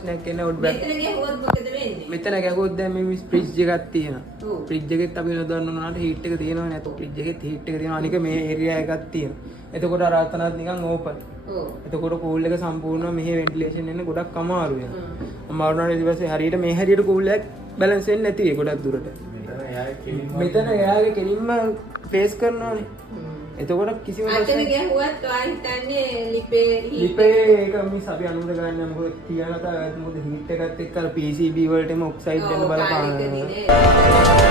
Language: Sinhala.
ප්‍රශ්නයක් එන්නේ උඩ බෑ. මෙතන ගියහොත් මොකද වෙන්නේ? මෙතන ගැහුවොත් දැන් මේ ෆ්‍රිජ් එකක් තියෙනවා. ෆ්‍රිජ් එකෙත් අපි නොදන්න උනාට හීට් එක තියෙනවනේ. නැත්නම් ෆ්‍රිජ් එකෙත් හීට් එක තියෙනවා. අනික මේ ඒරියා එකක් තියෙනවා. එතකොට අර අතනත් නිකන් ඕපන්. ඔව්. එතකොට කූල් එක සම්පූර්ණව මෙහි වෙන්ටිලේෂන් එන්න ගොඩක් අමාරුයි. අමාරු වුණාට ඊට පස්සේ හරියට මේ හැරියට කූල් එකක් බැලන්ස් වෙන්නේ නැති ඒ ගොඩක් දුරට. මෙතන එයාගේ කෙලින්ම ෆේස් කරනවානේ. එතකොට කිසිම අතන ගියහුවත් ඔයා හිතන්නේ ලිපේ ඒක මිස් අපි අනුමත කරන්නේ මොකද තියන තා මොකද හීට් එකත් එක්ක අර PCB වලටම ඔක්සයිඩ් වෙන බලපානවා.